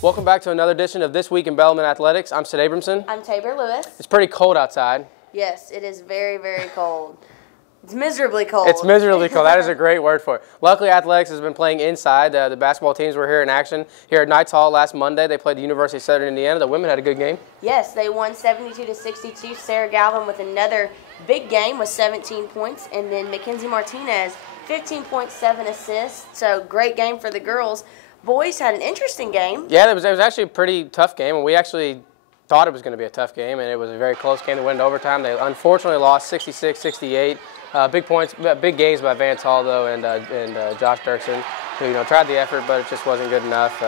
Welcome back to another edition of This Week in Bellarmine Athletics. I'm Sid Abramson. I'm Taber Lewis. It's pretty cold outside. Yes, it is very, very cold. It's miserably cold. It's miserably cold. That is a great word for it. Luckily, athletics has been playing inside. The basketball teams were here in action here at Knights Hall last Monday. They played the University of Southern Indiana. The women had a good game. Yes, they won 72-62. Sarah Galvin with another big game with 17 points. And then Mackenzie Martinez, 15.7 assists. So great game for the girls. Boys had an interesting game. Yeah, it was actually a pretty tough game, and we actually thought it was going to be a tough game, and it was a very close game. They went into overtime. They unfortunately lost 66-68. Big games by Vance Hall though, and Josh Dirksen, who tried the effort, but it just wasn't good enough.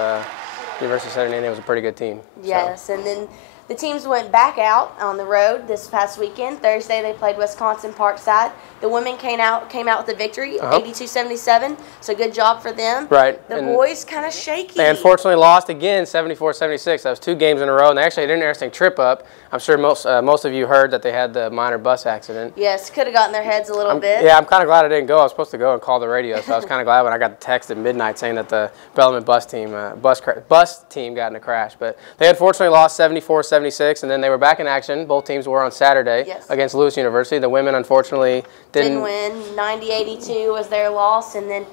University of Southern Indiana was a pretty good team. Yes, and then the teams went back out on the road this past weekend. Thursday they played Wisconsin Parkside. The women came out with the victory, 82-77. So good job for them. Right. The boys kind of shaky. They unfortunately lost again, 74-76. That was 2 games in a row, and they actually had an interesting trip up. I'm sure most of you heard that they had the minor bus accident. Yes, could have gotten their heads a little bit. Yeah, I'm kind of glad I didn't go. I was supposed to go and call the radio, so I was kind of glad when I got the text at midnight saying that the Bellarmine bus team got in a crash. But they unfortunately lost 74-76, and then they were back in action. Both teams were on Saturday against Lewis University. The women unfortunately didn't win. 90-82 was their loss, and then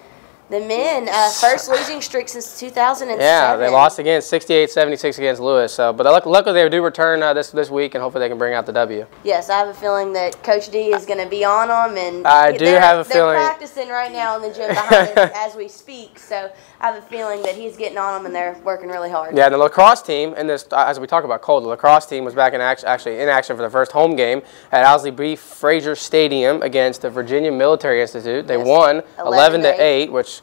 the men, first losing streak since 2007. Yeah, they lost again, 68-76 against Lewis. So, but luckily they do return this week, and hopefully they can bring out the W. Yes, I have a feeling that Coach D is going to be on them, and I do have a feeling they're practicing right now in the gym behind us as we speak. So I have a feeling that he's getting on them, and they're working really hard. Yeah, the lacrosse team, and this as we talk about cold, the lacrosse team was back in action for the first home game at Owsley B. Frazier Stadium against the Virginia Military Institute. They won 11-8, which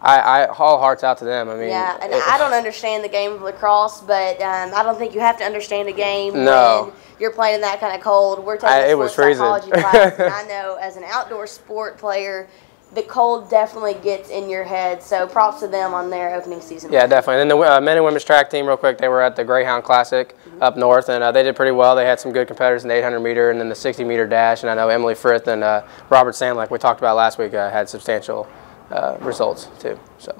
all hearts out to them. I mean, yeah, and I don't understand the game of lacrosse, but I don't think you have to understand a game when you're playing that kind of cold. We're taking sports psychology class, and I know as an outdoor sport player, the cold definitely gets in your head. So props to them on their opening season. Yeah, definitely. And then the men and women's track team, real quick, they were at the Greyhound Classic up north, and they did pretty well. They had some good competitors in the 800-meter and then the 60-meter dash. And I know Emily Frith and Robert Sandlek, we talked about last week, had substantial results too. So,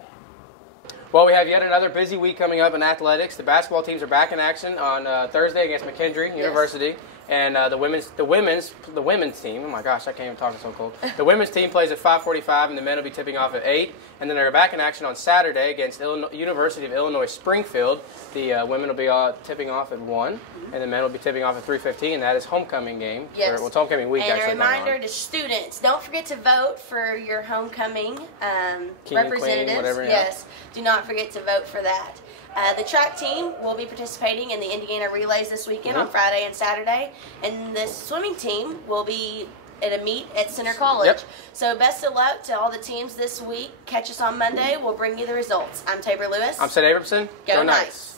well, we have yet another busy week coming up in athletics. The basketball teams are back in action on Thursday against McKendree University, and the women's team. Oh my gosh, I can't even talk, it's so cold. The women's team plays at 5:45, and the men will be tipping off at 8. And then they're back in action on Saturday against University of Illinois Springfield. The women will be tipping off at 1, and the men will be tipping off at 3:15. And that is homecoming game. Yes. It's homecoming week. And a reminder to students: don't forget to vote for your homecoming representatives. Queen, yes, do not forget to vote for that. The track team will be participating in the Indiana Relays this weekend on Friday and Saturday, and the swimming team will be at a meet at Center College. So best of luck to all the teams this week. Catch us on Monday. We'll bring you the results. I'm Taber Lewis. I'm Sid Abramson. Go Knights.